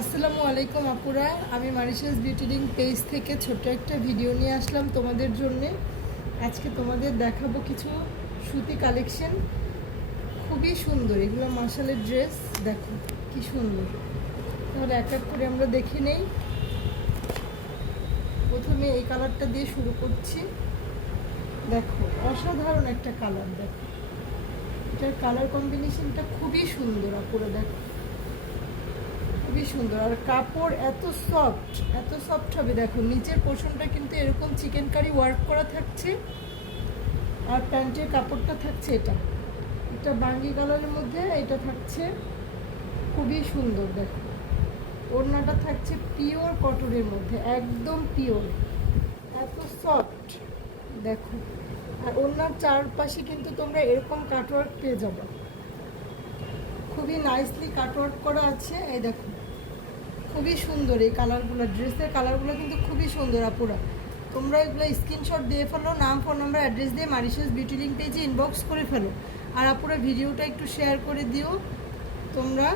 আসসালামু আলাইকুম আপুরা, আমি মারিশাস বিউটি লিঙ্ক পেজ থেকে ছোট্ট একটা ভিডিও নিয়ে আসলাম তোমাদের জন্যে। আজকে তোমাদের দেখাবো কিছু সুতি কালেকশন, খুবই সুন্দর। এগুলো মার্শালের ড্রেস, দেখো কি সুন্দর। তাহলে এক এক করে আমরা দেখে নেই। প্রথমে এই কালারটা দিয়ে শুরু করছি। দেখো অসাধারণ একটা কালার, দেখো এটার কালার কম্বিনেশনটা খুবই সুন্দর আপুরা, দেখো খুবই সুন্দর। আর কাপড় এত সফট হবে। দেখো নিচের পোর্শনটা কিন্তু এরকম চিকেন কারি ওয়ার্ক করা থাকছে, আর প্যান্টের কাপড়টা থাকছে এটা বাঙ্গি কালারের মধ্যে এটা থাকছে, খুবই সুন্দর। দেখো ওড়নাটা থাকছে পিওর কটনের মধ্যে, একদম পিওর, এত সফট। দেখো আর ওড়নার চারপাশে কিন্তু তোমরা এরকম কাটওয়ার্ক পেয়ে যাবে, খুবই নাইসলি কাটওয়ার্ক করা আছে। এই দেখো খুবই সুন্দর এই কালারগুলো, ড্রেসের কালারগুলো কিন্তু খুবই সুন্দর আপুরা। তোমরা এগুলো স্ক্রিনশট দিয়ে ফেলো, নাম, ফোন নাম্বার, অ্যাড্রেস দিয়ে মারিশাস বিউটি লিঙ্ক পেজে ইনবক্স করে ফেলো। আর আপুরা ভিডিওটা একটু শেয়ার করে দিও, তোমরা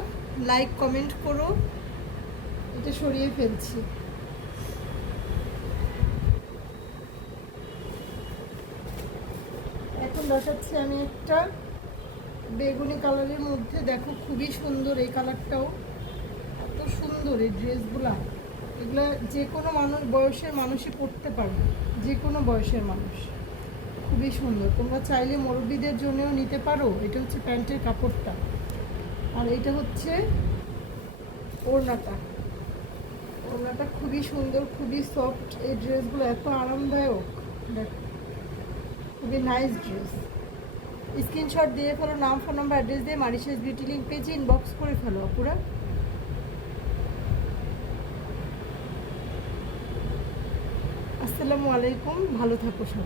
লাইক কমেন্ট করো। এটা সরিয়ে ফেলছি। এখন দেখাচ্ছি আমি একটা বেগুনি কালারের মধ্যে, দেখো খুবই সুন্দর এই কালারটাও, এত সুন্দর এই ড্রেসগুলা। এগুলা যে কোনো বয়সের মানুষই পরতে পারবে, যে কোনো বয়সের মানুষ, খুবই সুন্দর। তোমরা চাইলে মুরব্বীদের জন্যও নিতে পারো। এটা হচ্ছে প্যান্টের কাপড়টা, আর এটা হচ্ছে ওড়নাটা খুবই সুন্দর, খুবই সফট। এই ড্রেসগুলো এত আরামদায়ক, দেখো খুবই নাইস ড্রেস। স্ক্রিনশট দিয়ে ফেলো, নাম, ফোন নাম্বার, অ্যাড্রেস দিয়ে মারিশাস বিউটি লিঙ্ক পেজে ইনবক্স করে ফেলো আপুরা। আসসালামু আলাইকুম, ভালো থাকো সবাই।